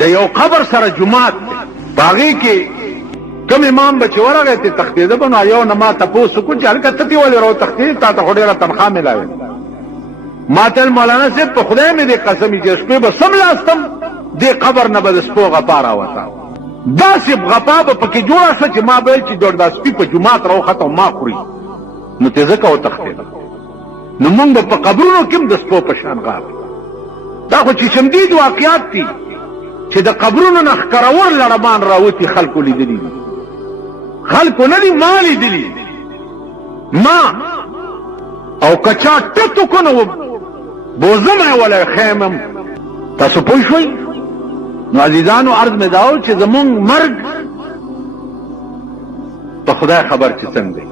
د یو قبر سره جماعت باغی کې کوم امام بچ ورغه ته تختیده بنو یو نه ما تاسو کو چې هلکه ته ولې راو تختید تا ته ډیره تنخواه ملاوي ما ته مولانا صاحب په خدای مې دې قسم چې شپې به سم لاستم دې قبر نه به سپو غپارا وتا داسې غپا به پکې جوړه شو چې ما به چې جوړ داس په جماعت راو ختم ما خوري نو ته ځکه او تختید نو موږ په قبرونو کې د سپو په شان غاب دا خو چې شمدید واقعات دي چې د قبرونو نه ښکرور لړمان راوتی خلکو لیدلي خلکو نه دي ما لیدلي ما او کچا ټټو کو نو بوزم ولا خیمم تاسو پوه شئ نو عزیزانو عرض مې داو چې زمونږ مرګ په خدای خبر چې څنګه دی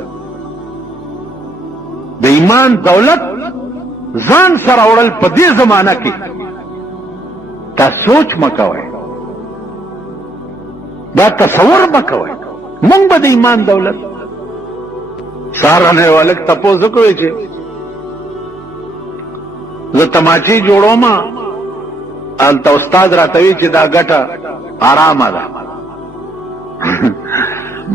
د ایمان دولت ځان سره وړل په دې زمانہ کې تا سوچ مکوئ دا تصور مکوئ مونږ به د ایمان دولت سارانه والک تپوس وکړي چې زه تماچی جوړوم الته استاد راته چې دا ګټه آرامه ده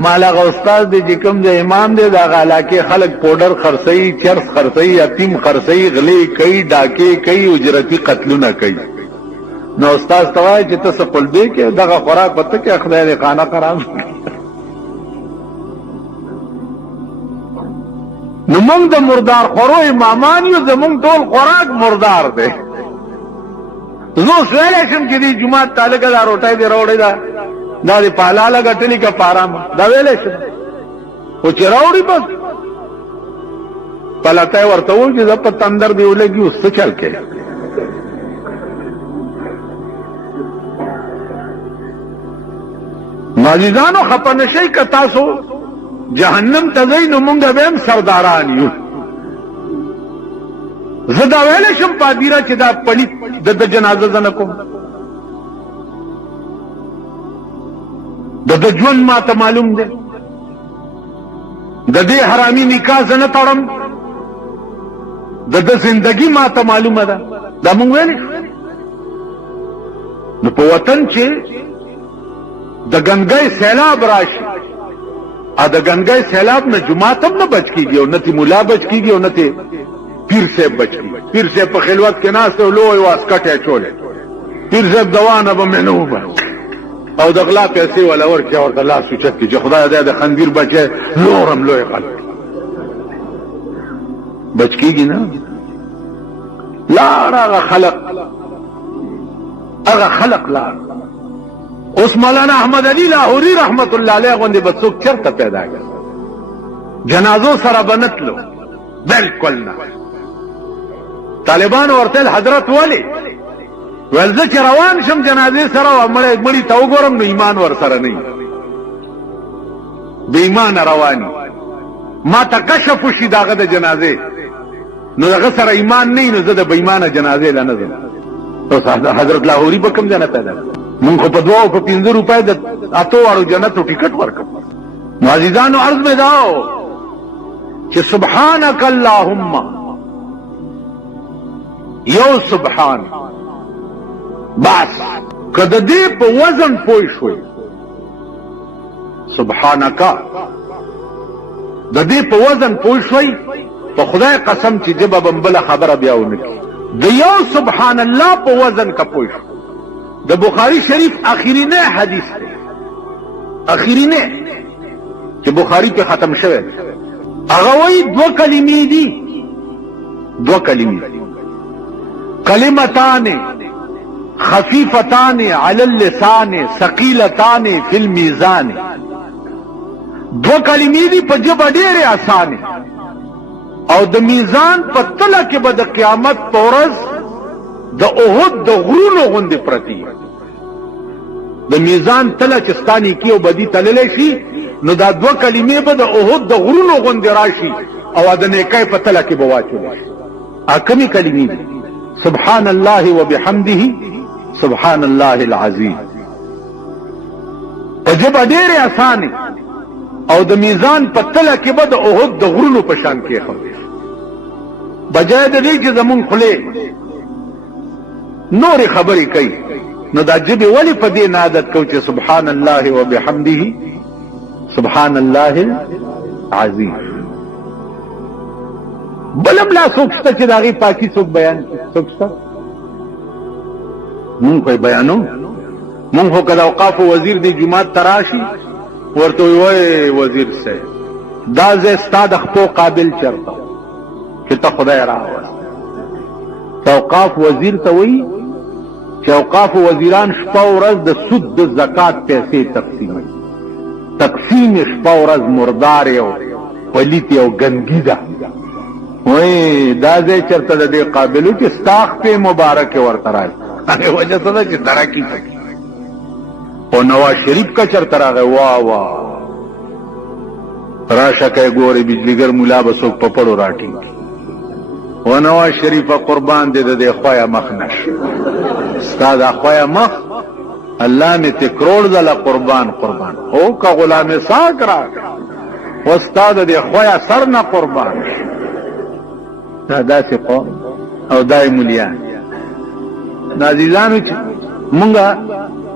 مالغه استاد دې کوم د امام دې دا غلاکه خلک پودر خرڅي چرس خرڅي یتیم خرڅي غلي کوي ډاکې کوي اجرتي قتلونه کوي نو استاد توای چې تاسو خپل دې کې دغه خوراک پته کې خدای دې خانه خراب نو موږ د مردار خورو امامان یو زموږ ټول خوراک مردار دی زه سوال شم چې دې جمعه تعالی دا روټای دې راوړی دا دې پالاله غټلی کا پارام دا ویلې شم خو چې راوړی بس پلاته ورته و چې په تندر دی ولګي اوس څه چل کې عزیزانو خپه نشئ که تاسو جهنم ته ځئ نو مونږ به هم سرداران یو زه دا ویلی شم پادیره چې دا پلیت د جنازه زه نه کوم د ژوند ما ته معلوم دی د دې حرامي نکاح زه نه تړم د زندگی ما ته معلومه ده دا مونږ ویلی نو په وطن چې د ګنګای سیلاب راشي ا د ګنګای سیلاب نه جماعت هم نه بچ کیږي او نه تی مولا بچ کیږي او نه تی پیر صاحب بچ کیږي پیر صاحب په خلوت کې ناست او لوی واسکټه چولې پیر صاحب دوانه به منوبه او د غلا پیسې ولا ورکه ورته لاس اوچت کې چې خدای دې د خندیر بچي لورم لوی خلک بچ کیږي نه لا هغه خلق لا اوس مولانا احمد علی لاهوری رحمت الله علیه غوندې به څوک چرته پیدا کړ جنازو سره بنتلو بالکل نه طالبان ورته حضرت ولی ول زه چې روان شم جنازې سره مړی ته وګورم نو ایمان ور سره نه بې ایمانه رواني ما ته کشف وشي داغه د جنازې نو دغه سره ایمان نه نو زه د بې ایمانه جنازې له نه ځم حضرت لاهوری به کوم ځای نه پیدا مونږ په 2 او 15 روپۍ د اتو واړو جنتو ټیکټ ورکړ نو عزیزانو عرض مې داو چې سبحانك اللهم یو سبحان بس کده دې په وزن پوي شوي سبحانك د دې په وزن پوي شوي په خدای قسم چې دې به بل خبره بیا ونکي د یو سبحان الله په وزن کا پوي شو د بخاری شریف اخرینه حدیث دی اخرینه چې بخاری کې ختم شوه هغه وایي 2 کلمې دي 2 کلمې کلمتان خفیفتان علی اللسان ثقیلتان فی الميزان 2 کلمې دي په جبه ډېرې آسانه او د میزان په تله کې به د قیامت په ورځ د احد د غرونو غوندې پرتی د میزان تله چې ستانی کې او بدی تللی شي نو دا 2 کلمې به د احد د غرونو غوندې راشي او د نیکۍ په تله کې به واچولی شي کومې کلمې دي سبحان الله وبحمده سبحان الله العظیم په ژبه ډېرې اسانې او د میزان په تله کې به د احد د غرونو په شان کېښودی شي بجای د دې چې زمونږ خولې نورې خبرې کوي نو دا جبه ولی په دې عادت کو چې سبحان الله وبحمده سبحان الله العظیم. بلم لا څوک شته چې دا غي پاکي څوک بیان څوک شته؟ مونږ کوئی بیانو، مونږ خو کله اوقاف وزیر دی جمعات تراشي ورته وای وزیر صاحب دا زه استاد خپل قابل چرته چې ته خدای راوست. اوقاف وزیر ته وای چې اوقاف وزیران شپه ورځ د سود د زکات پیسې تقسیموي. تقسیم شپه ورځ مردار یو پلیت یو ګندګي ده. وای دا زه چرته د دې قابلو چې استاخ په مبارک ورته راځي. هغه وجه څه ده چې ترقی کوي. او نواز شریف کا چرته راغی واه واه راشه کوي ګوري بجلیګر مولا به څوک په پړو راټي و نواز شریف قربان دې د خوایا مخ نش استاد خوایا مخ الله می تکرور زله قربان قربان او کا غلام ساک را و استاد دې خوایا سر نه قربان دا داسې قوم او دای مولیان نازیزانو چې مونږه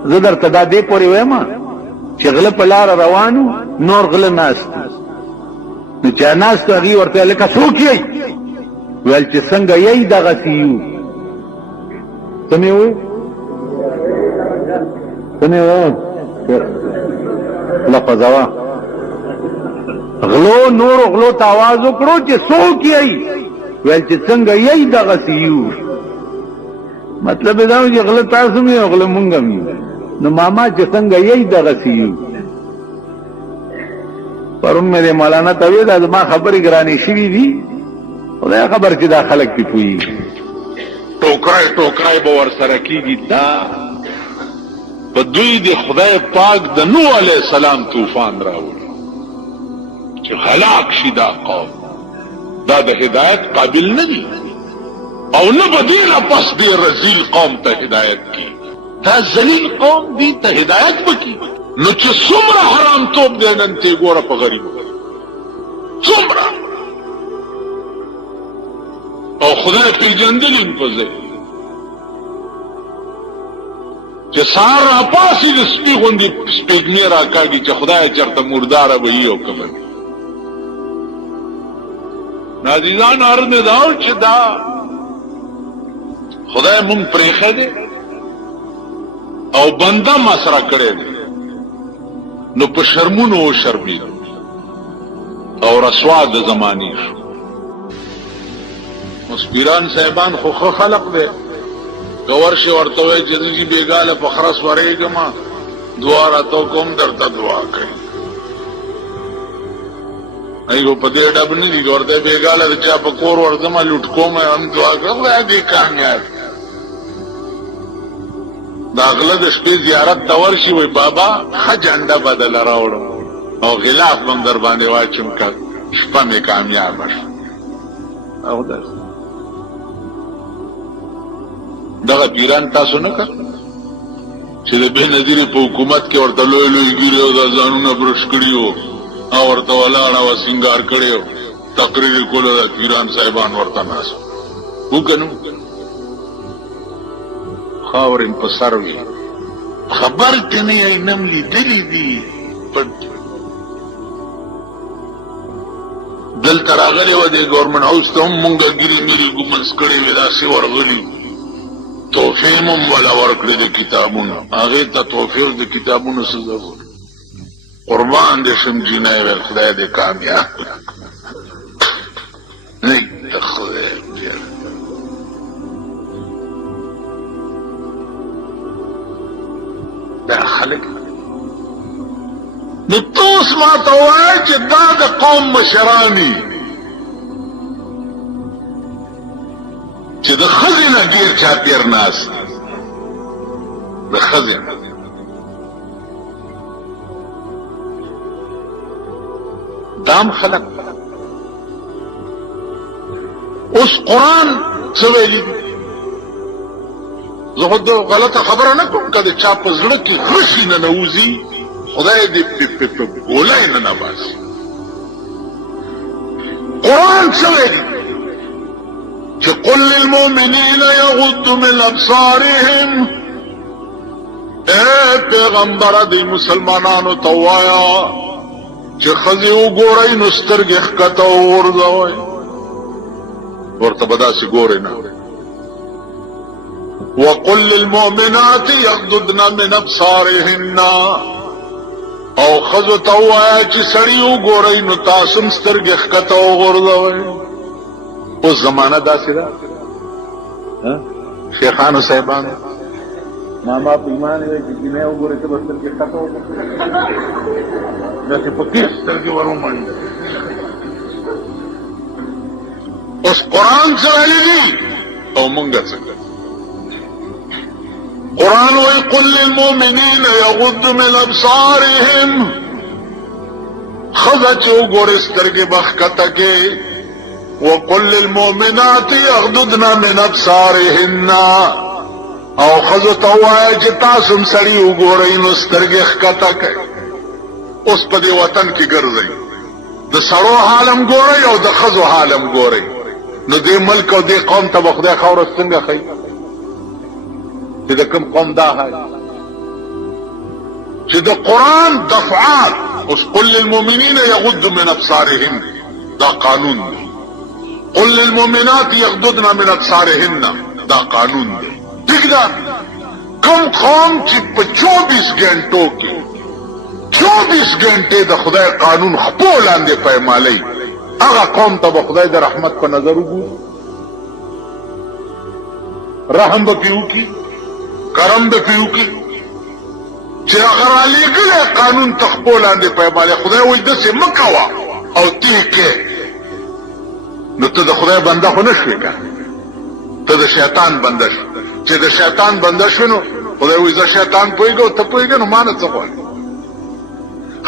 زه درته دا دې پورې وایم چې غله په لار روانو نور غله ناست نو چې ناست هغه ورته لکه څوک یې ویل چې څنګه یې دغه سیو سمې لفظوا غلو نور غلو ته आवाज وکړو چې څوک یې ویل چې څنګه یې دغه سیو. مطلب دا و چې غله تاسو مې او غله مونږ مې نو ماما چې څنګه یې دغه سیو. پرون مې مولانا ته ویل دا ما خبرې ګرانې شوې دي خدای خبر چې دا خلک دې پوي ټوکرای ټوکرای به ور سره کیږي. دا په دوی د خدای پاک د نوح علیه السلام طوفان راوړي چې هلاک شي دا قوم. دا د هدایت قابل نه دي او نه بدیل پس دی رزیل قوم ته هدایت کی. دا ذلیل قوم دی ته هدایت وکي نو چې څومره حرام توپ دی نن ته ګوره په غریب څومره او خدای پیژندل په ځای چې سار راپاسي د سپي غوندې سپېږمۍ راکاږي چې خدای چرته مرداره به یې او کبر. نازیزان عرض نه داو چې دا خدای مونږ پرېښه دی او بنده ما سره کړی دی نو په شرمونو او شرمېږي او رسوا د زمانې شو. مسپیران صاحبان خو ښه خلق دی که ورشي ورته وایي چې زه بېګاله په خرس ورېږم دعا راته کوم درته دعا کوي. ایو په دې ډب نه دي ورته بېګاله د چا په کور ورځم لوټ کوم هم دعا کوم دې کامیاب. دا غله د شپې زیارت ته ورشي وای بابا ښه جنډه بدله راوړم او غلاف بم در باندې واچم که شپه مې کامیابه شوه. او دغه پیران تاسو نه کړ چې د بې نظیرې په حکومت کې ورته لوی لوی ګیرې او دا ځانونه برش کړي وو او ورته ولاړه وه سینګار کړی و تقریر یې کولو د پیران صاحبان ورته ناست وو که نه خاورې په سر وي خبر که نه یې نم لیدلي دي پټ دلته راغلی وه دې ګورمنټ هاوس ته هم مونږه ګیرې میرې ګومنس کړې وې داسې ورغلي تحفې مو هم وله ورکړې د کتابونو هغې ته تحفې د کتابونو څه ضرور قربان دې شم جینۍ ویل خدای دې کامیاب نه ته خدای دا خلک نو توس ما ته وایي چې دا د قوم مشرانی چې د ښځې نه ډېر چاپېر ناست د ښځې نه دام خلق اوس قرآن څه ویلي دي زه خو د غلطه خبره نه کوم که د چا په زړه کې غشي ننوځي خدای دې په ګولۍ ننباسي. قرآن څه ویلي چې قل للمؤمنین یغضوا من ابصارهم پیغمبر دی مسلمانانو ته وایا چې ښځې وګورئ نو سترګې ښکته وغورځوئ، ورته به داسې ګورئ نه. وقل للمؤمنات یغضضن من ابصارهن، او ښځو ته ووایه چې سړي وګورئ نو تاسو هم سترګې ښکته وغورځوئ. اوس زمانه داسې ده شیخانو صاحبانو ماما په ایمان دی چې جنۍ وګورئ ته به سترګې ښکته وغورځوئ، داسې په کیس سترګې ور ومنډي. اوس قرآن سره لګي او مونږ څنګه قرآن وی قل للمؤمنین یغض من ابصارهم، ښځه چې وګورې سترګې به ښکته کې. وقل للمؤمنات یغضضن من ابصارهن، او ښځو ته ووایه چې تاسو هم سړي وګورئ نو سترګې ښکته کړئ. اوس په دې وطن کې ګرځئ، د سړو حالم ګورئ او د ښځو حالم ګورئ، نو دې ملک او دې قوم ته به خدای خاوره څنګه ښیي چې د کوم قوم دا حال چې د قرآن دفعات. اوس قل للمؤمنین یغض من ابصارهن، دا قانون دی. قل للمؤمنات یغضضن من ابصارهن، دا قانون دی. ٹھیک ده، کوم قوم چې په 24 غنټو کې 24 غنټې د خدای قانون خپو لاندې پایمالي، هغه قوم ته به خدای د رحمت په نظر وګوري، رحم به پې وکړي، کرم به پې وکړي چې هغه رالیږلی قانون ته خپو لاندې پایمالي. خدای وایي داسې مه کوه او ته کې، نو ته د خدای بنده خو نه شوې که، ته د شیطان بنده شو. چې د شیطان بنده شو نو خدای وایي زه شیطان پوهېږه او ته پوهېږه، نو ما نه څه غواړې؟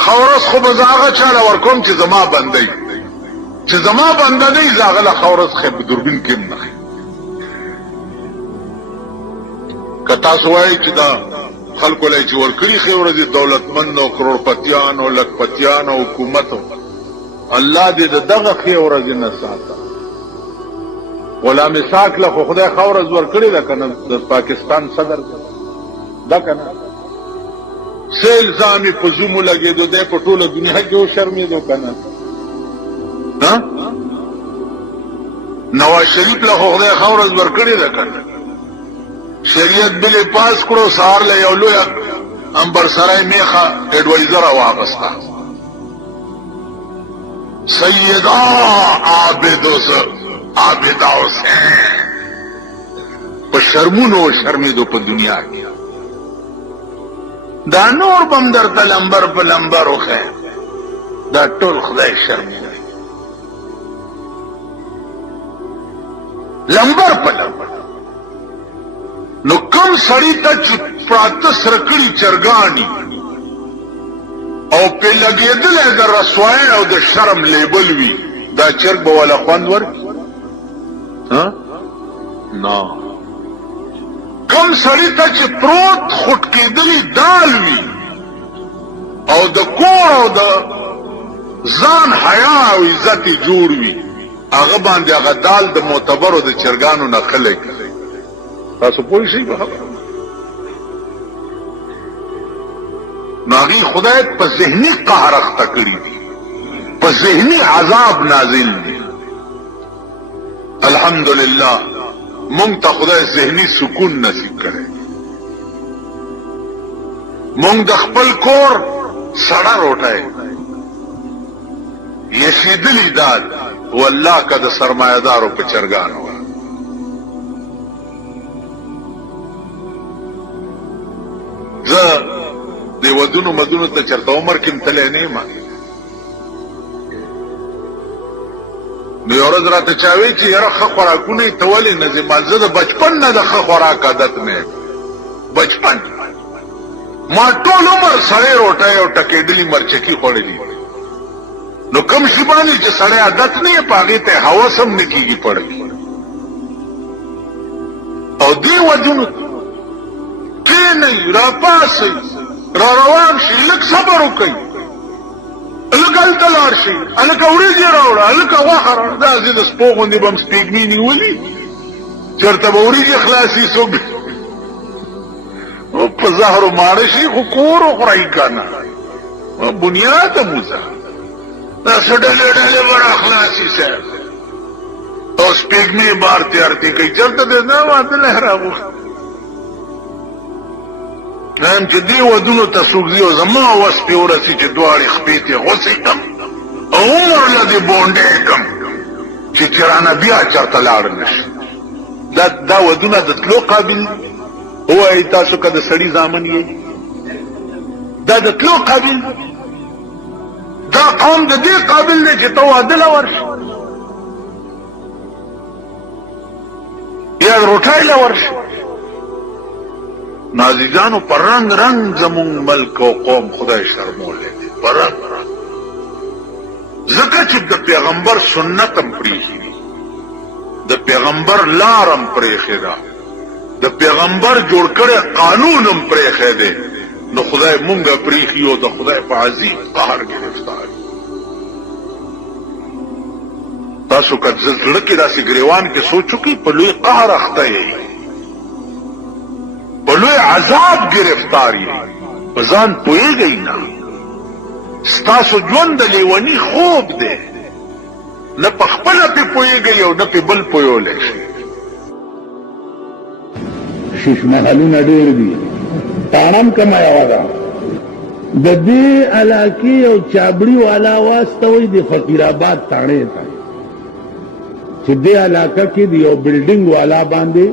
ښه ورځ خو به زه هغه چاله ورکوم چې زما بنده وي، چې زما بنده نه وي زه هغه له ښه ورځ ښې په دوربین کې هم نه ښې. که تاسو وایئ چې دا خلکو له چې ورکړي ښې ورځې دولتمند او کروڑپتیان او لکپتیان او حکومت، الله دې د دغه ښې ورځې نه ساته. غلام اسحاق له خو خدای ښه ورځ ورکړې ده که نه، د پاکستان صدر ده که نه، سیل ځان یې په زوم ولګېدو، دی په ټوله دنیا کې وشرمېدو که نه. نواز شریف له خو خدای ښه ورځ ورکړې ده که نه، شریعت بل یې پاس کړو، سهار له یو لویه امبرسرای میخه اډوایزره واغسته، سیدا عابده حسین، په شرمونو و شرمېدو په دنیا کې. دا نور بم درته لمبر په لمبر وښیم، دا ټول خدای شرمېږي، لمبر په لمبر. نو کوم سړي ته چې پراته سره کړي چرګانې او پې لګېدلی د رسوایۍ او د شرم لیبل وي، دا چرګ به والا خوند ورکړي؟ نه. کوم سړي ته چې پروت خوټ کېدلی دال وي او د کور او د ځان حیا او عزت یې جوړ وي، هغه باندې هغه دال د معتبرو د چرګانو نه خلی کوي. تاسو پوه شئ په خبره؟ نو هغې خدای په ذهني قهر اخته کړي دي، په ذهني عذاب نازل دي. الحمدلله مونږ ته خدای ذهني سکون نصیب کړی. مونږ د خپل کور سړه روټۍ یشیدلی دال والله که د سرمایهدارو په چرګانو. زه د ودونو مدونو ته چرته عمر کې م تلی نه یم. نو یو ورځ راته چا وایي چې یاره ښه خوراکونه یې ته ولې نه ځې؟ ما زه د بچپن نه د ښه خوراک عادت نه یم. بچپن ما ټول عمر سړی روټۍ او ټکېدلي مرچکي خوړلي. نو کوم شي باندې چې سړی عادت نه یې په هغې ته هوس هم نه کېږي پړوي. او دې ودونو کښېنئ، راپاڅئ، را روان شئ، لږ صبر وکئ، لږ هلته لاړ شئ، هلکه وریجې راوړه، هلکه غوښه راوړه. داسې د سپو غوندې به م سپېږمې نیولي، چېرته به وریجې خلاصي څوک زهر مارشي خو کور خورای کنه بنیاد موزه دا سډلې ډلې بڑا اخلاصي صاحب او سپېګمې بار تیارتي کوي چرته دې نه واده نه راغو نن چې دی ودونو ته سوګزي او زما واس په ورسي چې دواړي خپې ته غوسې کم او عمر لدی بونډې کم چې تیرانه بیا چرته لاړ نشي دا ودونه د تلو قابل هو ای تاسو که د سړي زامن یې دا د تلو قابل دا قوم د دې قابل دی چې ته واده له ورشي یا روټۍ له ورشي نازیزانو پر رنگ رنگ زمون ملک او قوم خدای شرمولی دی پر رنگ رنگ ځکه چې د پیغمبر سنت هم پریښي دي د پیغمبر لار هم پریښې ده د پیغمبر جوړ کړی قانون هم پریښی دی نو خدای مونږه پریښي او د خدای په عظیم قهر ګرفتار تاسو که زړه کې داسې ګریوان کې سوچ وکړئ په لوی قهر اخته یې په لوی عذاب گرفتار یې په ځان پوهېږئ نه ستاسو ژوند د لیوني خوب دی نه په خپله پې پوهېږئ او نه پې بل پوهولی شي شیش محلونه ډېر دي تاڼم کمه یوه ده د دې علاقې یو چابړي والا واستوئ د فقیرآباد تاڼې ته چې دې علاقه کې د یو بلډینګ والا باندې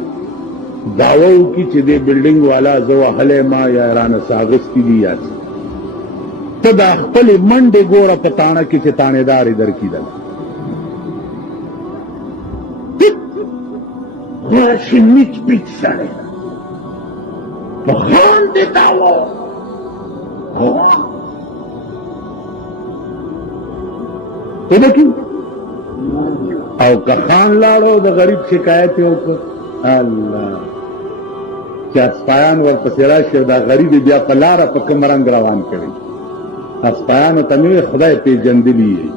دعوه وکړي چې دې بلډینګ والا زه وهلی ما یا رانه څه اخیستي دي یا څه ته دا خپلې منډې ګوره په تاڼه کې چې تاڼېدار یې درکېدل خورشي میچ پیچ سړی په خان دې دعوه ودکي او که خان لاړو د غریب شکایت یې وکړ الله چې اسپایان ورپسې راشي او دا غریب یې بیا په لاره په کوم رنګ روان کړي اسپایانو ته مې ویل خدای پېژندلي یې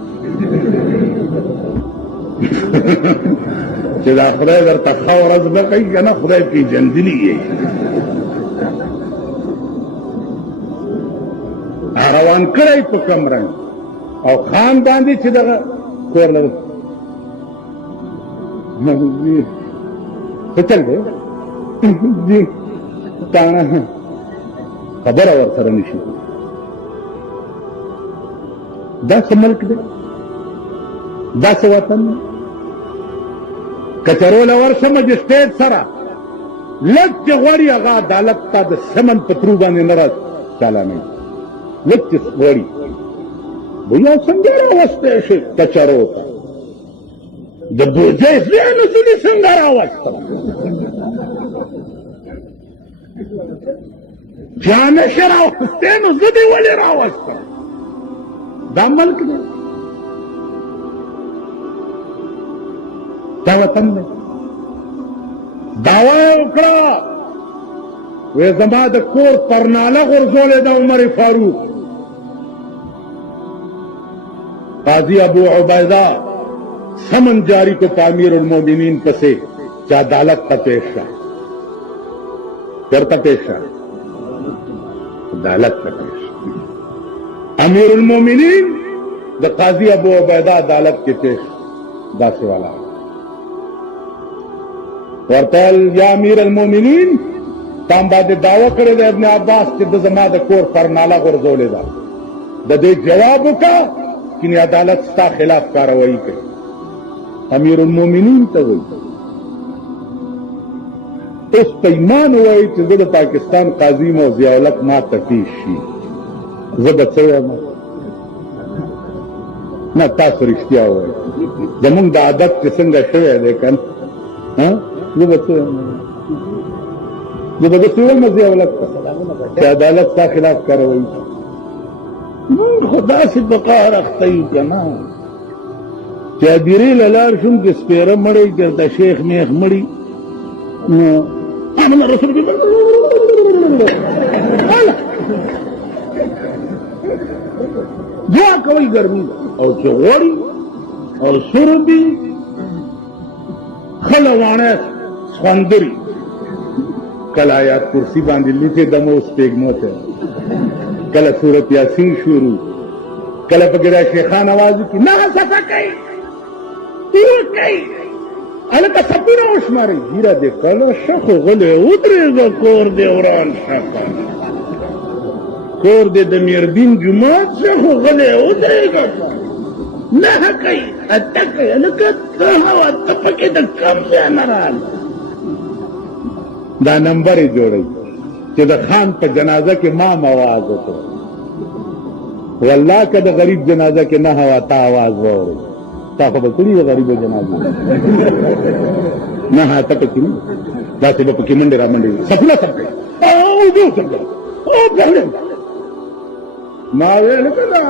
چې دا خدای درته ښه ورځ نه کوي که نه خدای پېژندلي یې روان کړی په کوم رنګ او خان باندې چې دغه کور لږ څه چل دی جی تاڼه خبره ورسره نشي دا څه ملک دی دا څه وطن دی که چرول ورشه مجسټریټ سره لږ چې غواړي هغه عدالت ته د سمن په ترو باندې نه را چالانوي لږ چې غواړي بیا څنګه راوستی شي کچرو ته د بوجۍ زوی نو زه دې څنګه راوستم چا نشي راوستی نو زه دې ولې راوستم دا ملک دی دا وطن دی دعوه یې وکړه وی زما د کور پرناله غورځولې ده عمر فاروق قاضی ابو عبیدہ سمن جاری کو امیر المومنین پسے چې عدالت ته پیش شه چېرته پیش شه عدالت ته پیش امیر المومنین د قاضی ابو عبیدہ عدالت کې پیش داسې والا ورته یا امیر المومنین تام باندې دعوه کړې ده ابن عباس چې د زما د کور پرناله غورځولې ده د دې جواب وکړه چې عدالت ستا خلاف کاروایی کوي امیر المومنین ته وایي اوس په ایمان وایي چې زه د پاکستان قاضي یم او ضیاءالحق ما ته پیش شي زه به څه وایم نه تاسو رښتیا وایي زمونږ د عادت چې څنګه شوی دی که نه زه به څه وایم زه به داسې وایم ضیاءالحق ته چې عدالت ستا خلاف کاروایی مونږ خو داسې په قهر اخته یو که نه چې هدیرې له لاړ شوم که سپېره مړی چېرته شیخ میخ مړي نو آمن رسول دعا کوي ګرمي او چې غوړي او سربي خلوانه سخندري کل آیات کرسی باندې لوټه دمو سپېږمو ته کله سورت یاسین شروع کله په ګرا شیخان आवाज کی نه صفه کوي تیر کوي الکه سپینه وشماري ګیره دې کله شخو غله ودرېږه کور دې وران شپه کور دې د میردین جمعات شخو غله ودرېږه نه کوي اتکه الکه ته هوا تپکه د کم ځای نه راځي دا نمبر جوړي چې د خان په جنازه کې ما आवाज وکړ والله که د غریب جنازه کې نه هوا تا आवाज ووري تا په کړي غریب جنازه نه ها ته کې دا چې په کې منډه را منډه سپنا سپنا او دې څنګه او بهله ما ویل کدا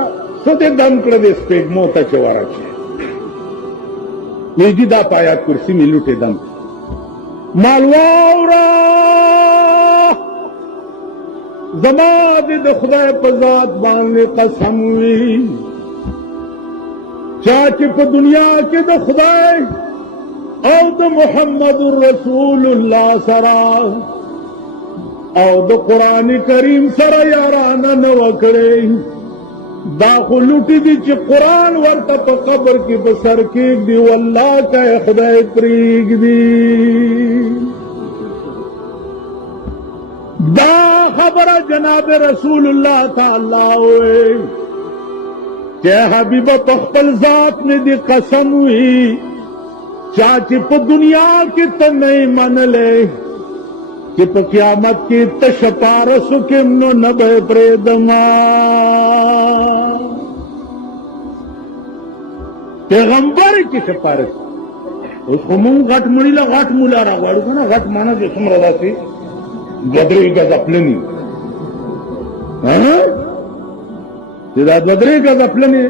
سته دم کړه دې سپېګمو ته چوارا چې یی دا پایات کرسی ملوټه دم مالواورا زما دې د خدای په ذات باندې قسم وي چا چې په دنیا کې د خدای او د محمد رسول الله سره او د قران کریم سره یارانه نه وکړي دا خو لوټي دي چې قران ورته په قبر کې په سر کې دی والله کا خدای پریګ دی دا خبر جناب رسول الله تعالی وې کہ حبیب پخپل ذات نے دی قسم ہوئی چاچی پا دنیا کی تا نہیں من لے کہ پا قیامت کی تشپارسو کمنو نبے پریدما پیغمبر کی سپارس اس کو مون غٹ مڑی لا غٹ مولا را غاڑو کنا غٹ مانا جو سمردا سی بدری گز اپلنی ہاں دا بدری گز اپلنی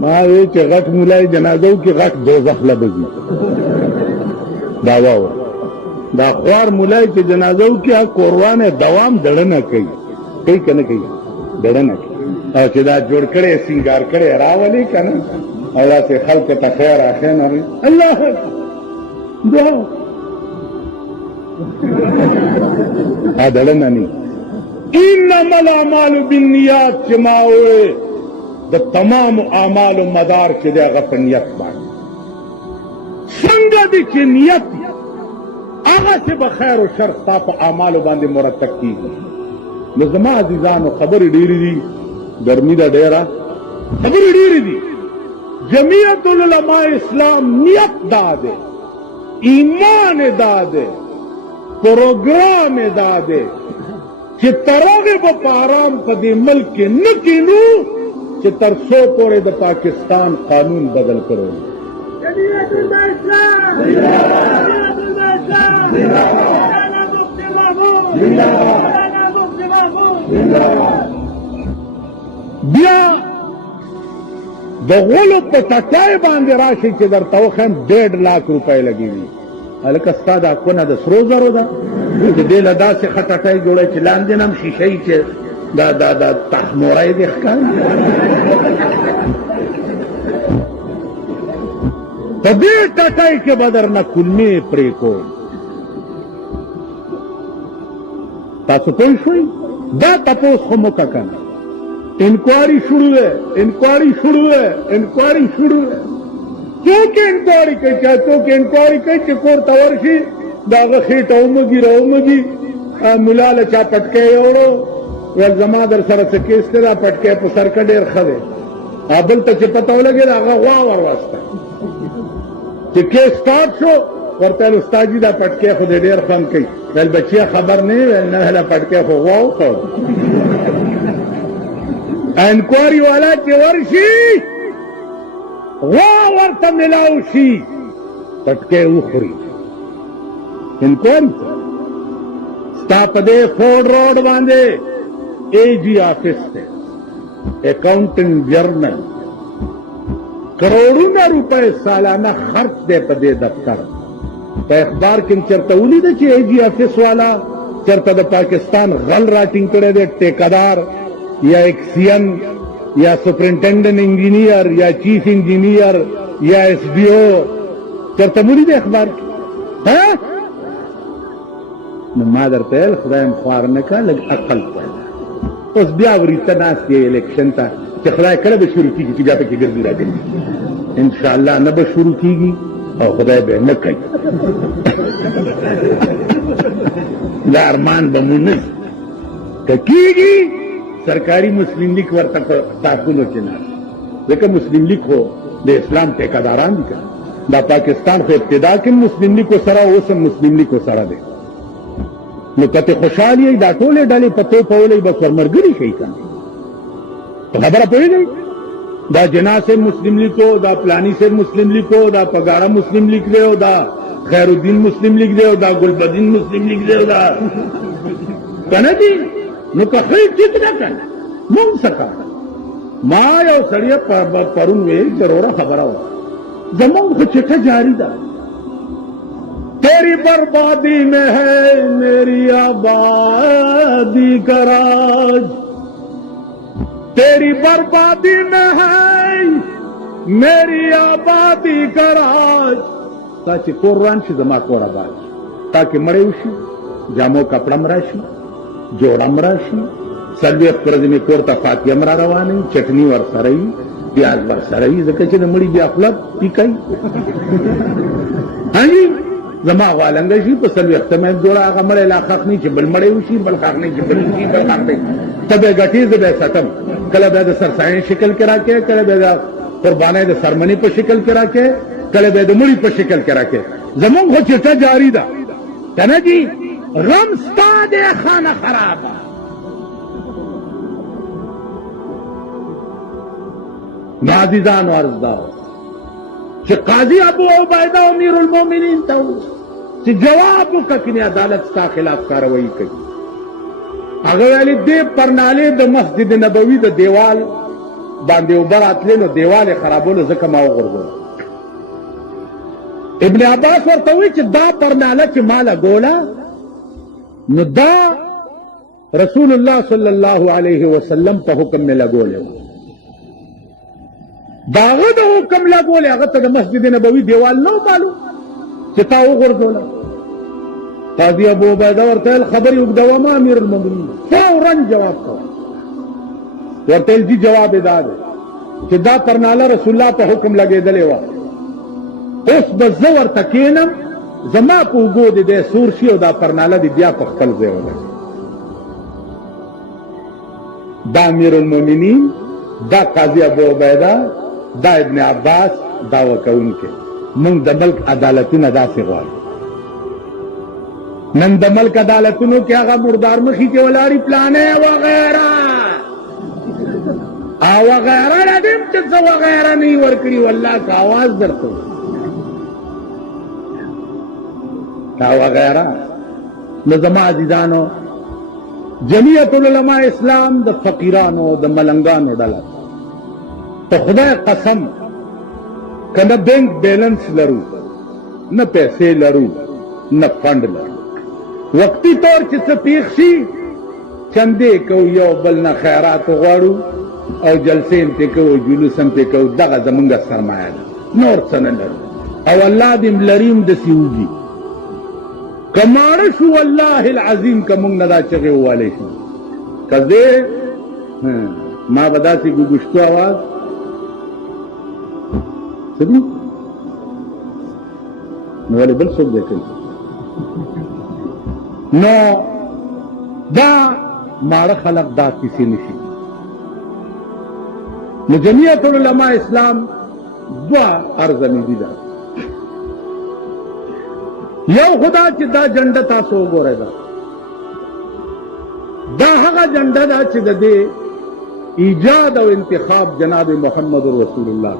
ما وی چې غټ مولای جنازو کې غټ دوزخ لبزي دا واو دا خوار مولای چې جنازو کې قربان دوام دړنه کوي کنه کوي دړنه او چې دا جوړ کړي سنگار کړي راولي کنه او دا چې خلق ته خیر اخینه الله دا دړنه نه انما الاعمال بالنیات جماوي د تمام اعمال مدار چې دغه په نیت باندې څنګه دي چې نیت هغه څه به خیر او شر په اعمال باندې مرتب کیږي نو زما عزیزانو خبرې ډېرې دي ګرمي ده ډېره خبرې ډېرې دي جمعیت العلماء اسلام نیت دا ده ایمان دا ده پروګرام دا ده چې ترغه په آرام په دې ملک کې نه کینو چې تر څو پورې د پاکستان قانون بدل کړو بیا د غلو په ټټای باندې راشي چې درته وخم 1.5 लाख روپۍ لګېږي هلکه ستا دا کونه د سرو زرو ده د دې له داسې خټټۍ جوړی چې لاندې نه هم شیشهی چې دا تحمورای دی ښکار په دې ټټۍ کې به درنه کلمې پرېږدو تاسو پوه شوئ دا تپوس خو مو که کنه انکوائری شروع ہے انکوائری شروع ہے انکوائری شروع ہے څوک انکوائری کوي چا څوک انکوائری کوي چې کور ته ورشي د هغه خېټه ومږي راومږي ملا له چا پټکی یوړو ویل زما در سره څه کیس دی دا پټکی په سر کې ډېر ښه دی بل ته چې پته ولګېد هغه غوا ورواستله چې کیس سټارټ شو ورته ویل استاد جي دا پټکی خو دې ډېر خوند کوي ویل بچیه خبر نه ویل نه هله پټکی خو غوا وخوړ انکوائری والا چې ورشي غوا ورته ملاو شي پټکی وخوري انکوائری ستا په دې فورډ روډ باندې AG آفس ته اکاؤنٹنٹ جرنل کروڑونه روپے سالانه خرچ دی په دې دفتر په اخبار کې چرته ولیده چې AG آفس والا چرته د پاکستان غل راټینګ کړی دی ټیکادار یا ایکسین یا سپرنٹینڈنٹ انجینئر یا چیف انجینئر یا SDO چرته ولیده اخبار نو ما درته ویل خدای خوار نه کړه لږ عقل پیدا اوس بیا وریته ناست یې الیکشن ته چې خدای کله به شروع کېږي چې بیا پکې ګرځي راګرځي انشاءالله نه به شروع کېږي او خدای به نه کوي دا ارمان به مو نه که کېږي سرکاري مسلم لیگ ورته په ټاکنو کې نه ځکه مسلم لیگ خو د اسلام ټیکهداران دي که دا پاکستان خو ابتدا کې مسلم لیگ سره اوس هم مسلم لیگ سره دی نو کته خوشحال یې دا ټولې ډلې په تو پولې بس ورمرګري شي کنه خبره پوهېږئ دا جناح سے مسلم لیگ کو دا پلانی سے مسلم لیگ کو دا پگاڑا مسلم لیگ دے دا خیر الدین مسلم لیگ دے دا گلبدین مسلم لیگ دے دا کنه دي نو که خیر ټیک نه کنه مونږ سکا ما یو سړی پرون وی ضروره خبره وه زمونږ خو چټه جاری ده تیری بربادی میں ہے میری آبادی کا راج تیری بربادی میں ہے میری آبادی کا راج تا چې کور روان شي زما کور آباد شي تا کې مړی وشي جامو کپړه م راشي جوړه م راشي څلوېښت ورځې مې کور ته فاتحه م را روانوي چټني ورسره وي پیاز ورسره وي ځکه چې د مړي بیا خوله پیکوي هانجي زما غوالنګه شي په څلوېښتمه یې جوړه هغه مړی لا ښخ نه چې بل مړی وشي بل ښخ نه چې بل وشي بل ښخ نه ته به یې ګټې زه به یې ساتم کله به یې د سرساین شکل کې راکې کله به یې د قربانۍ د سرمنې په شکل کې راکې کله به یې د مړي په شکل کې راکې زمونږ خو چټه جاري ده که نه جي غم ستا دی خانه خرابه نو عزیزانو عرض دا چې قاضي ابو عبیده امیر المؤمنین ته چې جواب وکړه کني عدالت ستا خلاف کاروایی کوي هغه ویلي دې پرنالې د مسجد نبوي د دیوال باندې اوبه راتلې نو دیوال یې خرابولو ځکه ما وغورځوله ابن عباس ورته وایي چې دا پرناله چې ما لګوله نو دا رسول الله صلی الله علیه وسلم په حکم مې لګولې وه دا هغه د حکم لګولې هغه ته د مسجد نبوي دیوال نه معلوم چې تا وغورځوله قاضي ابو عبیده ورته ویل خبرې اوږدوه ما امیر المؤمنین فورا جواب کوه ورته ویل جي جواب یې دا دی چې دا پرناله رسول الله په حکم لګېدلې وه اوس به زه ورته کښېنم زما په اوږو دې دی سور شي او دا پرناله دې بیا په خپل ځای ولګي دا امیر المؤمنین دا قاضي ابو عبیده دا ابن عباس دعوه کوونکي موږ د ملک عدالتونه داسې غواړو نن د ملک عدالتونو کې هغه مردار مخې کې ولاړي پلانې وغیره او وغیره راډیم چې څه وغیره نه ورکړي والله که آواز درته دا وغیره نو زما عزیزانو جمعیت العلماء اسلام د فقیرانو د ملنګانو ډله په خدای قسم که نه بینک بیلنس لرو نه پیسې لرو نه فنډ لرو وقتی طور چې څه پیښ شي چندې کوو یو بل نه خیرات غواړو او جلسې هم پې کوو جلوس هم پې کوو دغه زمونږ سرمایه ده نور څه نه لرو او الله دې لري هم داسې وږي که ماړه شو والله العظیم که مونږ نه دا چغې ووالی شو که زه ما به داسې ګوګشتو اواز څه دي نو ولې بل څوک دی کوي نو دا ماړه خلق دا کیسې نشي نو جمعیت العلماء اسلام دوه ارزنې دي ده یو خدا چې دا جنډه تاسو وګورئ دا هغه جنډه ده چې د دې ایجاد او انتخاب جناب محمد رسول الله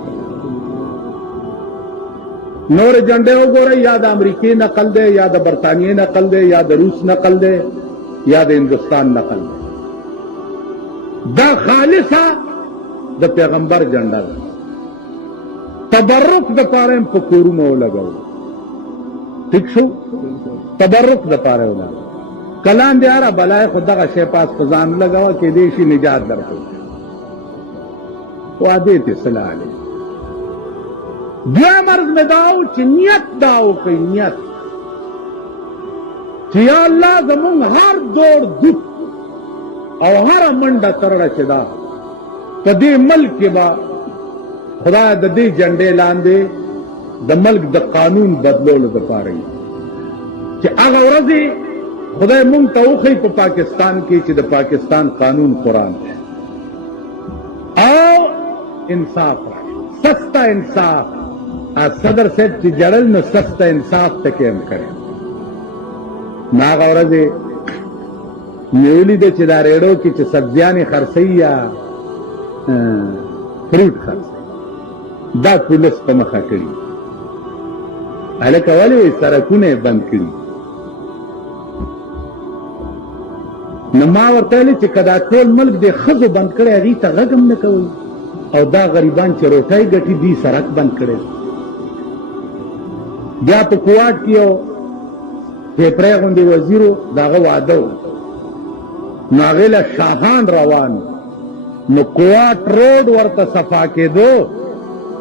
نور جنډه وګورئ یا د امریکې نقل دی یا د برطانیې نقل دی یا د روس نقل دی یا د هندوستان نقل دی دا خالصه د پیغمبر جنډه ده تبرک د پاره هم په کورونو ولګوو ٹھیک شو تبرک د پاره ولګوو کلام دی اره بلای خو دغه شی پاس په ځان لګوه کې دې شي نجات درکوي وعدې ته صلاح علیه دویم عرض میں داو چې نیت داو کوي نیت چې یا الله زمونږ هر دوړ دوک او هره منډه ترړه چې ده په دې ملک کې به خدای د دې جنډې لاندې د ملک د قانون بدلولو دپاره وي چې هغه ورځې خدای مونږ ته وښیي په پاکستان کې چې د پاکستان قانون قرآن دی او انصاف سستا انصاف صدر صاحب چې جړل نو سستا انصاف ټکې هم کړی نو هغه ورځې مې ولیده چې دا ریډو کې چې سبزیانې خرڅوي یا فروټ خرڅوي دا پولیس په مخه کړي هلکه ولې وایي سړکونه یې بند کړي نو ما ورته ویلې چې که دا ټول ملک د ښځو بند کړی هغې ته غږ هم نه کوئ او دا غریبان چې روټۍ ګټي دوی سړک بند کړی بیا په کوواټ کې یو پیپری غوندې وزیر و د هغه واده و نو هغې له شاهان روان نو کوواټ روډ ورته صفا کېدو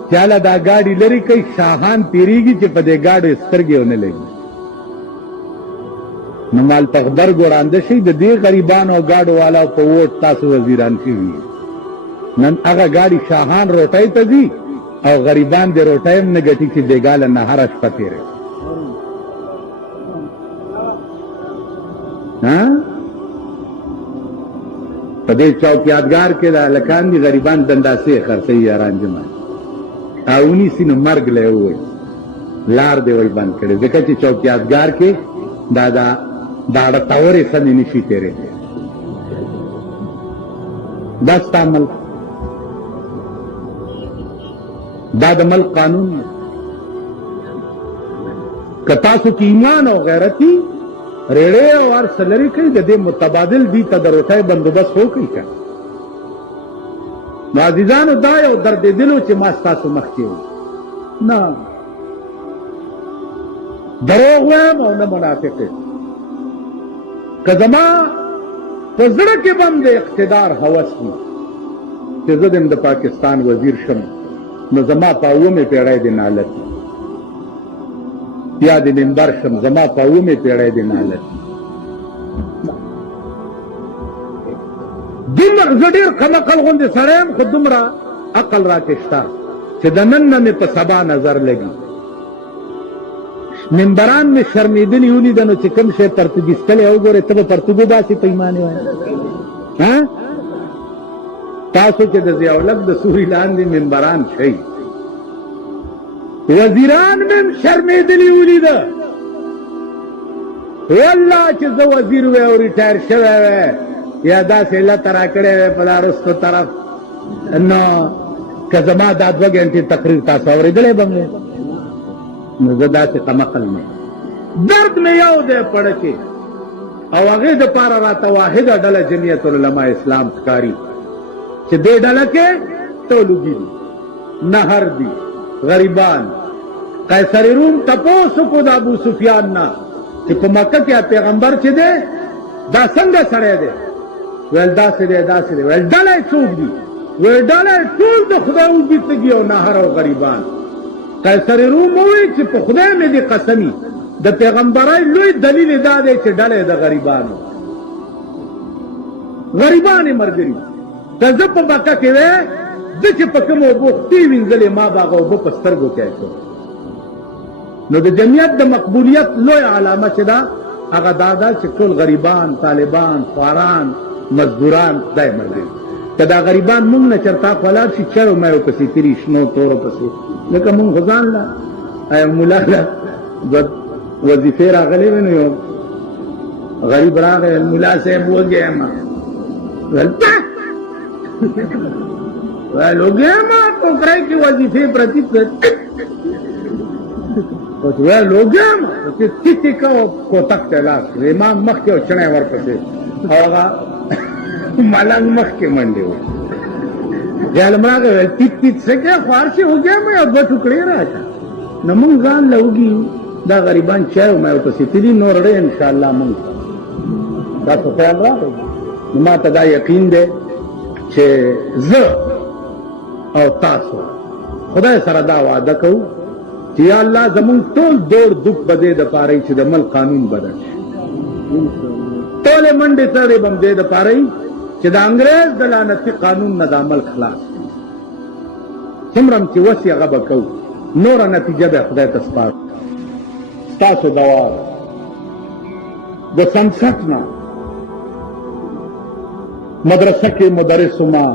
چې هله دا ګاډي لرې کوي شاهان تېرېږي چې په دې ګاډو یې سترګې ونه لګي نو مال په غبرګ وړاندې شي د دې غریبانو او ګاډو والاو په ووټ تاسو وزیران شوي نن هغه ګاډي شاهان روټۍ ته ځي او غریبان د روټۍ هم نه ګټي چې بېګاله نهره شپه تېروي په دې چوکیادګار کې د هلکان دي غریبان دنداسې خرڅوي یاران جمع او ونیسي نو مرګ له یې ووایي لار دې وایي بند کړی ځکه چې چوکیادګار کې دا ډتورې سمې نشي تېرېدلی دا ستا ملک دا د ملک قانون دی که تاسو کې ایمان او غیرتي ریړې او هر څه لرې کوي د دې متبادل دي ته د روټۍ بندوبست وکړئ که نو عزیزانو دا یو دردېدلو چې ما ستاسو مخکې وي نه دروغ وایم او نه منافق یم که زما په زړه کې به هم د اقتدار هوس وي چې زه د پاکستان وزیر شم نو زما په اومې پیړۍ د نالت یا د منبر شم زما په اومې پیړۍ د نالت دومره زه ډېر کمعقل غوندې سړی یم خو دومره عقل راکې شته چې د نن نه مې په سبا نظر لګي منبران مې شرمېدلي ولیده نو چې کوم شی پرتګي ستلی وګورې ته به پرتګو باسې پیمانې وایې تاسو چې د ضیاءالحق د سوري لاندې منبران شئ وزیران مې هم شرمېدلي ولیده والله چې زه وزیر وی او ریټایر شوی وی یا داسې لته راکړی وی په دا رستو طرف نو که زما دا 2 غنټې تقریر تاسو اورېدلی به مې نو زه داسې کمعقل نه درد مې یو دی پړه کې او هغې دپاره راته واحده ډله جمعیت العلماء اسلام ښکاري چې دې ډله کې تولوګي دي نهر دي غریبان قیصر روم تپوس کو د ابو سفیان نه چې په مکه کې پیغمبر چې دی دا څنګه سړی دی ویل داسې دی داسې دی ویل ډله یې څوک دي ویل ډله یې ټول د خدای وږي تږي او نهر او غریبان قیصر روم ووایي چې په خدای مې دې قسمي د پیغمبرۍ لوی دلیل یې دا دی چې ډله یې د غریبانو غریبان یې ملګري که زه په مکه کې وی زه چې په کوم اوبو خپې وینځلې ما به هغه اوبه په سترګو کې اچول نو د جمعیت د مقبولیت لوی علامه چې ده هغه دا ده چې ټول غریبان طالبان خواران مزدوران دا یې ملګري که دا غریبان مونږ نه چرته ولاړ شي چرو میو پسې تېري شنو تورو پسې لکه مونږ خو ځان له ملا له وظیفې راغلی وې نو یو غریب راغی ملا صاحب وږی یم ویل وږی یم ټوکرۍ کې وظیفې پرتې ویل وږی یم چې تیتې که کوتک ته لاس کړې ما مخکې او چڼی ورپسې او هغه ملنګ مخکې منډې وې خیالم راغی ویل تیت تیت څه کې خوار شي وږی یم یو 2 ټوکرې راشه نو مونږ ځان له وږي دا غریبان چای او ما ورپسې تلي نور ډېر انشاءالله مونږ تاسو خیال راغی نو ما ته دا یقین دی چې زه او تاسو خدای سره دا وعده کوو چې یا الله زمونږ ټول دور دک به دې دپاره چې د ملک قانون بدل شي ټولې منډې تړې به همدې دپاره وي چې د انګریز د لعنتي قانون نه د عمل خلاص کړي. څومره هم چې وس یې هغه به کوو، نوره نتیجه به خدای ته سپارو. ستاسو دوا ده. د سنسټ نه مدرسه کې مدرس ما،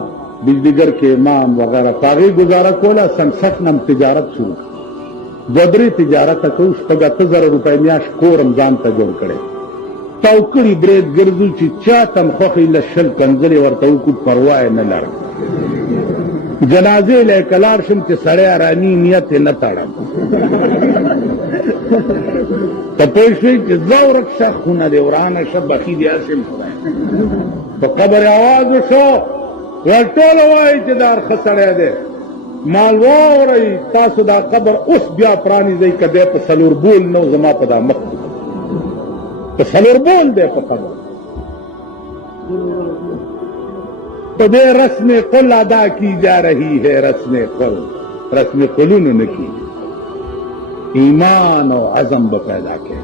بجلیګر کې امام وغیرہ، په هغې ګزاره کوله. سنسټ نه تجارت شروع، دوه درې تجارته کوو، شپږ اته زره روپۍ میاشت کور هم ځان ته جوړ کړی. تاو کړي برید ګرځو چې چا ته م خوښې له شل کنځلې ورته وکړو، پروا یې نه لرم. جنازې له یې که لاړ شم چې سړی ارامي نیت یې نه تړم. ته پوه شوې چې ځه ورک شه، خونه دې ورانه شه، بخي دې هسې م خدای. په قبر اواز وشو، ویل ټوله وایي چې دا ښه سړی دی. مال واورئ، تاسو دا قبر اوس بیا پرانیزئ، که دی په څلور بول نه زما په دا مخ کې په څلور بول دی په قبر. تو دے رسم قل ادا کی جا رہی ہے، رسم قل، رسم قلون نے کی. ایمان و عزم با پیدا کے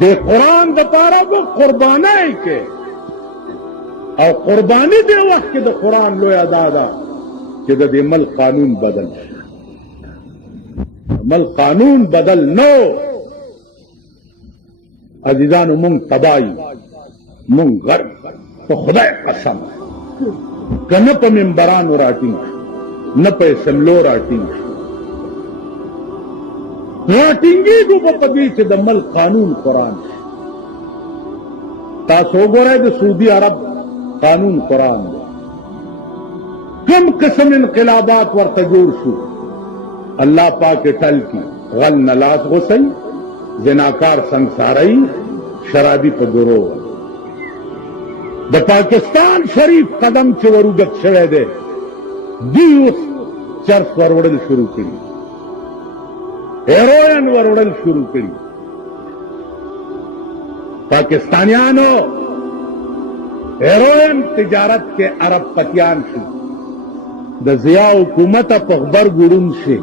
دے قرآن دا پارا با قربانی کے، او قربانی دے وقت کے دا قرآن لو ادا دا کہ دا دے مل قانون بدل، مل قانون بدل نو. عزیزانو مونگ تبائی، مونگ غرب تو خدای قسم کہ نہ پا ممبرانو راٹنگ نہ پا اسمبلو راٹنگ راٹنگی کو پا پدی چھ دا مل قانون قرآن. تاسو گو رہے دا سعودی عرب قانون قرآن دا کم قسم انقلابات ورتجور شو، اللہ پاک ٹل کی، غل نلاس غسی، زناکار سنگسارئی، شرابی پا گروہ. دا پاکستان شریف قدم چه وروگت شوه ده، دیوس چرس وروڑل شروع کری، ہیروئن وروڑل شروع کری. پاکستانیانو ہیروئن تجارت کے عرب پتیان شو. دا ضیاء حکومت پخبر گرون شے،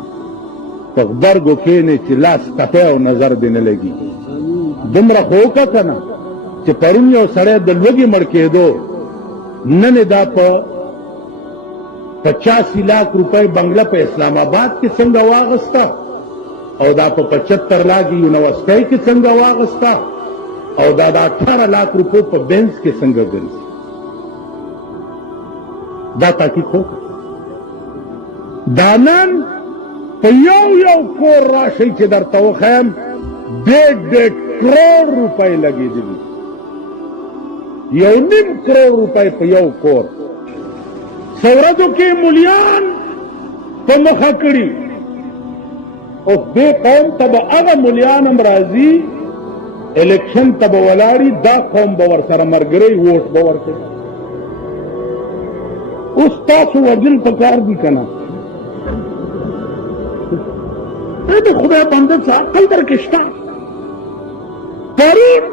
پخبر گو کینے چی لاس تفے و نظر دینے لگی. دمرا خوکا کنا چې پرون یو سړی د لوږې مړ کېدو، نن دا په 85 लाख روپۍ بنگله په اسلام آباد کې څنګه واغسته، او دا په 75 लाख یونیورسټۍ کې څنګه واغسته، او دا د 18 लाख روپۍ په بینز کې څنګه ګرځي. دا تحقیق وکړه. دا نن په یو کور راشئ چې درته وښیم 1.5 کروڑ روپۍ لګېدلي، 1.5 کروڑ روپۍ په یو کور. سورجو کې مولیان په مخه کړي، او دې قوم ته به هغه مولیان هم راځي، الیکشن ته به ولاړي، دا قوم به ورسره ملګری ووټ به ورکوي. اوس تاسو وجل پکار دي که نه؟ د خدای بنده څه عقل درکې شته؟ پرون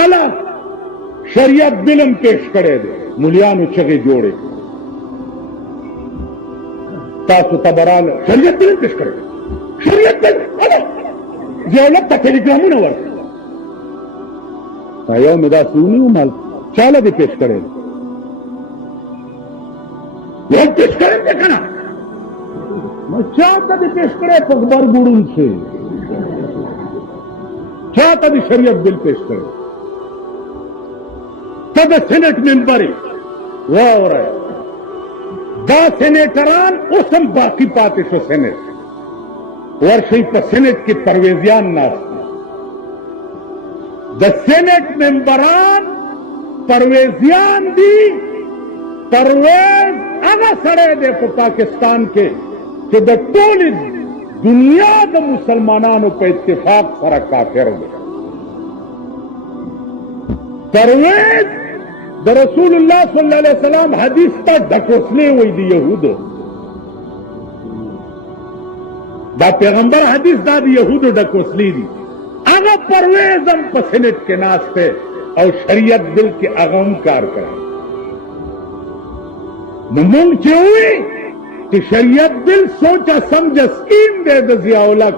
اعلی شریعت بلم پیش کړی دی، مولیانو چغې جوړې، تاسو ته براله شریعت بلم پیش کړی دی، شریعت بلم ضیاءالحق ته ټلیګرامونه ورکړي. یو مې داسې ونیو مال چاله دې پیش کړی دی؟ یو پیش کړی دی که نه؟ چا ته دې پیش کړی؟ په غبرګوڼون شي چا ته دې شریعت بل پیش کړی؟ ته د سینټ ممبر یې، واورئ دا سینیټران اوس هم باقي پاتې شو. سینټ ورشئ، په سینټ کې پرویزیان ناست دي. د سینټ ممبران پرویزیان دي. پرویز هغه سړی دی په پاکستان کې چې د ټولې دنیا د مسلمانانو په اتفاق سره کافر دی. پرویز د رسول الله صلی الله علیه وسلم حدیث ته ډکوسلی وایي د یهودو. دا پیغمبر حدیث دا د یهودو ډکوسلی دي. هغه پرویز هم په سینټ کې ناست دی او شریعت بل کې هغه هم کار کوي. نو مونږ چې وایي چې شریعت بل سوچا سمجھا سکیم دے د ضیاءالحق،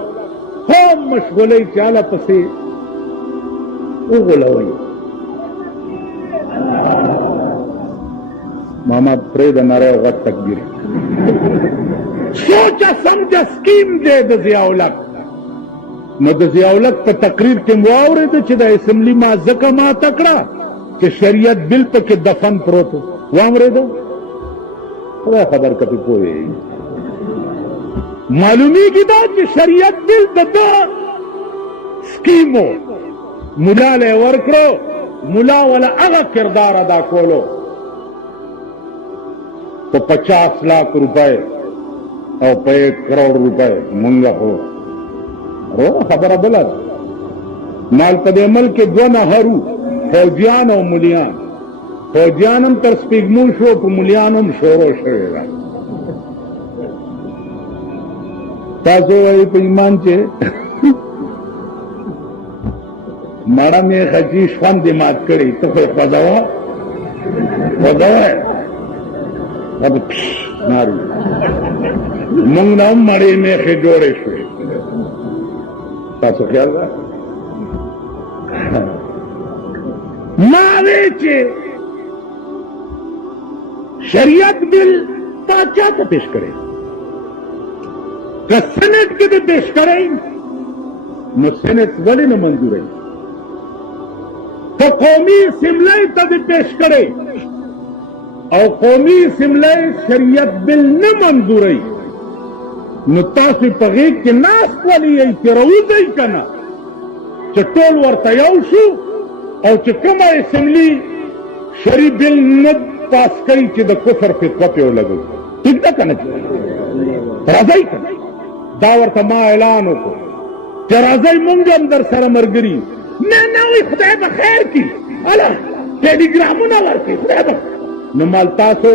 هم مشغولۍ چاله پسې وغولوئ. ماما پرېږده نری غټ تکبیر. سوچه سمجه سکیم دی د ضیاءالحق. نو د ضیاءالحق په تقریر کې مو واورېده چې د اسمبلي ما ځکه ماته کړه چې شریعت بل پکې دفن پروت و. واورېده؟ خدای خبر که پې پوهېږي. معلومیږي دا چې شریعت بل د ده سکیمو ملا له یې ورکړو. ملا وله هغه کردار ادا کولو په 50 लाख روپۍ او په 1 کروڑ روپۍ. مونږ خو خبره بله ده. مال په دې ملک کې 2 نهرو، فوجیان او ملیان. فوجیان هم تر سپېږمو شو، په ملیان هم شورو شوې ده. تاسو وایي په ایمان چې مړه مې خچي شخوند دې مات کړی، ته خو یې خوځوه نارو. مونږ نه هم مړې میخې جوړې شوې. تاسو خیال ده؟ ما وی چې شریعت بل تا چاته پیش کړی؟ که سینټ کې دې پیش کړی نو سینټ ولې نه منظوروي؟ که قومي اسمبلۍ ته دې پیش کړی او قومي اسمبلۍ شریعت بل نه منظوروي نو تاسو په غېږ کې ناست ولې یئ چې راوځئ که نه؟ چې ټول ورته یو شو او چې کومه اسمبلي شرعي بل نه پاس کوي چې د کفر فتوه پې ولګوي. ټیک ده که نه؟ راځئ که نه؟ دا ورته ما اعلان وکړو چې راځئ مونږ هم در سره ملګري. نه نه وایي خدای به خیر کړي، هله ټیلیګرامونه ورکړي خدای به. نو مال تاسو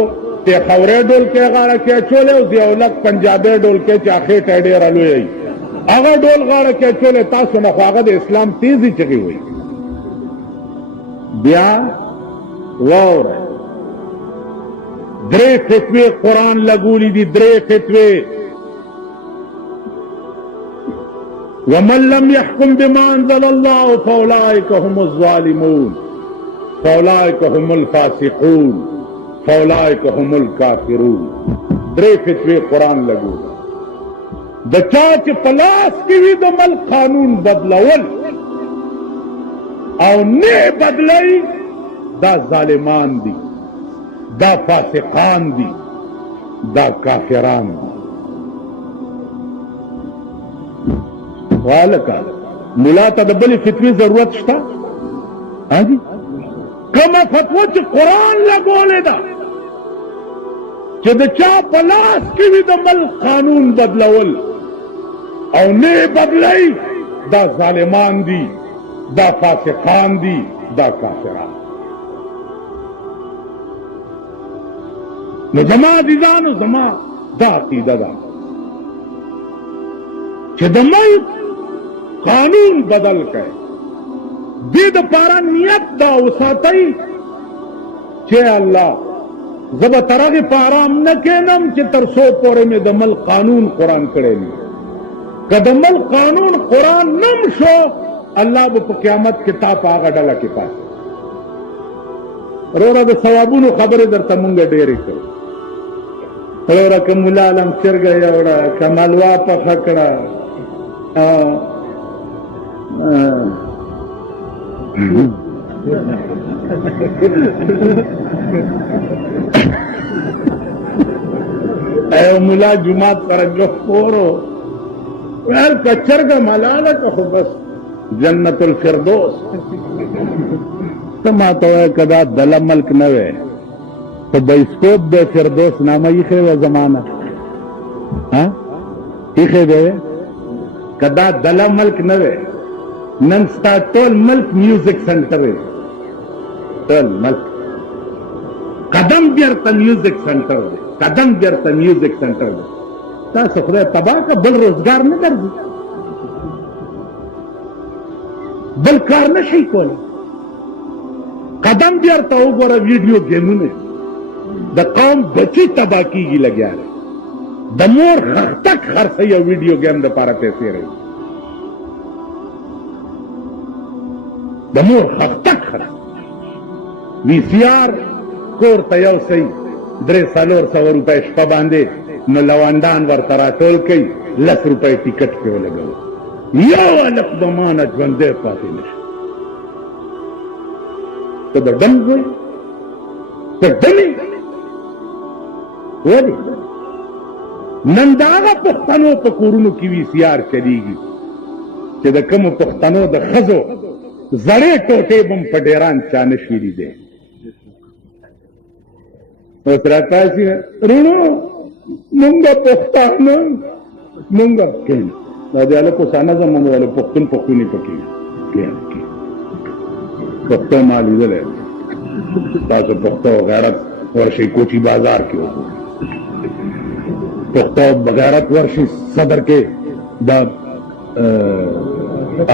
پېښورۍ ډولکۍ غاړه کې اچولی او ضیاءالحق پنجابۍ ډولکۍ چې خېټه یې ډېره لویه وي هغه ډول غاړه کې اچولی. تاسو نه خو هغه د اسلام تیزي چغې وایي. بیا واورئ 3 فتوې قرآن لګولي دي. 3 فتوې. ومن لم يحكم بما انزل الله فاولئك هم الظالمون فاولئك هم الفاسقون فاولئك هم الكافرون. 3 فتوې قرآن لګولي. د چا چې په لاس کې وي د ملک قانون بدلول او نه بدلوي دا ظالمان دي، دا فاسقان دي، دا کافران دي. والکه ملا ته د بلې فتوې ضرورت شته؟ جی کومه فتوا چې قرآن لګولې ده چې د چا په لاس کې وي د ملک قانون بدلول او نه بدلوي دا ظالمان دي، دا فاسقان دي، دا کافران. نو زما عزیزانو زما دا عقیده ده چې د ملک قانون بدل کړي. دې دپاره نیت دا وساتئ چې الله زه به تر هغې په ارام نه کښېنم چې تر څو پورې مې د ملک قانون قرآن کړی وي. که د ملک قانون قرآن نم شو الله به په قیامت کې تا په هغه ډله کې پاسي. وروره د ثوابونو خبرې درته مونږ ډېرې کړو. وروره که ملا علم چرګه یوړه، که ملوا پخه کړه، ایو ملا جماعت سره جوخورو ویل که چرګه ملاله که خو بس جنت الفردوس. ته ما ته وایه که دا دله ملک نه وی په بایسکوپ د فردوس نامه ایښې وه زمانه ایښې دی وی. که دا دله ملک نه وی نن ستا ټول ملک میوزک سنټر دی. ټول ملک قدم بیرته میوزک سنټر دی، قدم بیرته میوزک سنټر دی. تاسو خدای تباه که بل روزګار نه درځي، بل کار نه شي کولی. قدم بیرته وګوره ویډیو گیمونه د قوم بچي تباه کېږي لګیا دی. د مور خښتک خرڅوي او ویډیو گیم دپاره پیسې راوي. د مور خفتک خره وی سی آر کور ته یو سی 300-400 روپۍ شپه باندې نو لوانډان ورته راټول کوي 10 روپۍ ټیکټ پې ولګوي یو هلک د ما نه ژوندی پاتې نه شي ته د ډم زوی ته ډمې ولې نن د هغه پښتنو په کورونو کې وي سی آر چلیږي چې د کومو پښتنو د ښځو زړې ټوټې به م په ډیران چا نه شي لیدی اوس راته شي رونو مونږه پښتانه مونږه کښېنه دا د هلکو سانه زمونږ والو پښتون پښتونې پکې کښېنه پښتو ما لیدلی تاسو پښتو غیرت ورشئ کوچي بازار کې وګورئ پښتو بغیرت ورشي صدر کې دا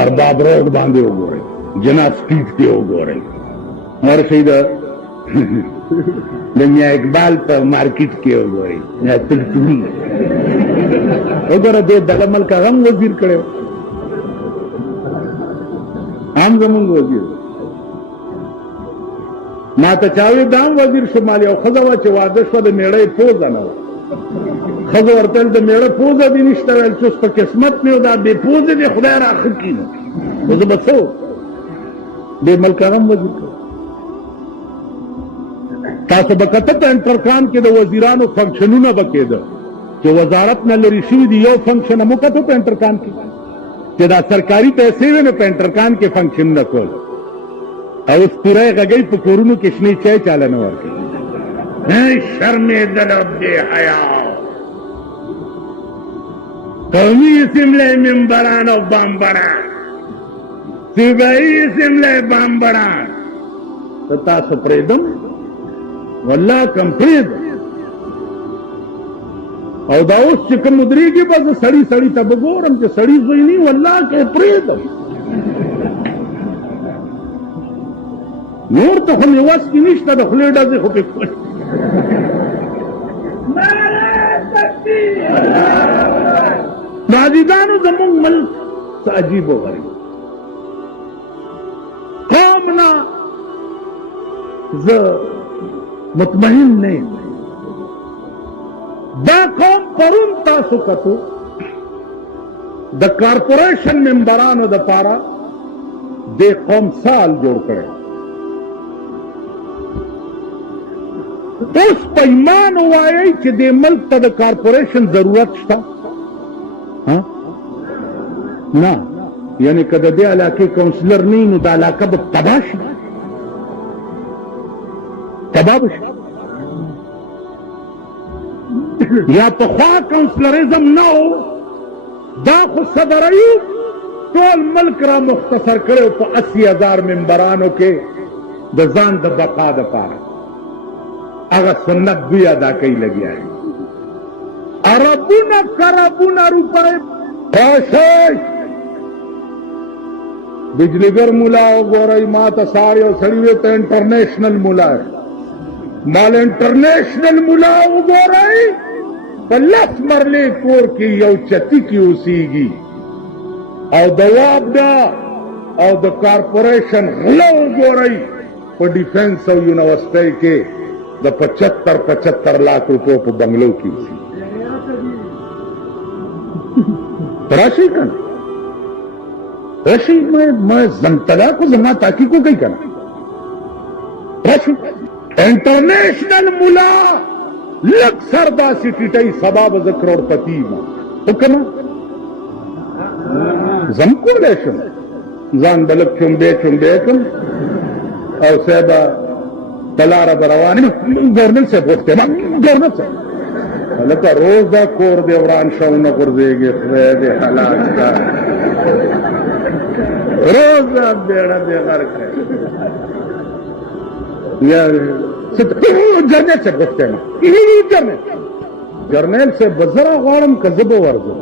ارباب روډ باندې وګورئ جناب سټریټ کې وګورئ ورشي د میاں اقبال په مارکیټ کې وګورئ یا تلتوني وګوره دې دغه ملک هم وزیر کړی هم زمونږ وزیر ما ته چا وی دا هم وزیر شمال یو ښځه وه چې واده شوه د مېړۍ پوزه نه وه ښځه ورته ویل د مېړه پوزه دې نشته ویل چې اوس په قسمت مې و دا بې پوزې دې خدای را ښه کړي نو زه به څه دې ملک هم وزیر کړی تاسو به کته په انټرکام کې د وزیرانو فنکشنونه به کېده چې وزارت نه لرې شوي دي یو فنکشن هم وکتو په انټرکام کې چې دا سرکاري پیسې وې نو په انټرکام کې فنکشنونه کول او اوس پوره یې غږی په کورونو کې شنې چای چاله نه ورکوي شرمېدل بې حیا قومي اسملی ممبران او بامبران صوبایي اسملی بامبران ته تاسو پرېږدم والله کم پرېږدم او دا اوس چې کوم ودرېږي به زه سړي سړي ته به ګورم چې سړي زوی نه والله که یې پرېږدم نور ته خو مې وس کې نشته د خولې ډزې خو پې کوي عزیزانو زمونږ ملک څه عجیب و غریب قوم نه زه مطمئن نه یم دا قوم پرون تاسو کتو د کارپوریشن ممبرانو دپاره دې قوم سال جوړ کړی اوس په ایمان ووایئ چې دې ملک ته د کارپوریشن ضرورت شته نه یعنی که د دې علاقې کونسلر نه وي نو دا علاقه به تباه شي تباه به شي یا پخوا کونسلریزم نه و دا خو صدر ایوب ټول ملک را مختصر کړی په 80,000 ممبرانو کې د ځان د بقا دپاره هغه سنت دوی ادا کوي لګیا دي اربونه کربونه روپۍ راشئ بجلیګر ملا وګورئ ما ته سار یو سړي وی ته انټرنیشنل ملا مال انټرنیشنل ملا وګورئ په 10 مرلې کور کې یو چتی کې اوسېږي او د وابډا او د کارپوریشن غله وګورئ په ډیفنس او یونیورسټۍ کې د 75 لاک روپو په بنگلو کې اوسېږي راشئ که نه راشئ میں زنتلا کو زما تحقیق کو کئی کرنا راشئ انٹرنیشنل ملا لگ سردا سی ٹیٹائی سباب ز کروڑپتی ما حکم زم کو لیشن زان بلک چنبے کم اور صاحبہ تلارا بروانی گورنل سے پوچھتے گورنل سے لکه روز دا کور دی وران شاونه غورځېږي خدای دې حالات کا روز دا بیړه دې غرق یا جرنیل سے پوښتنه جرنیل سے بزرا غواړم که زه به ورځم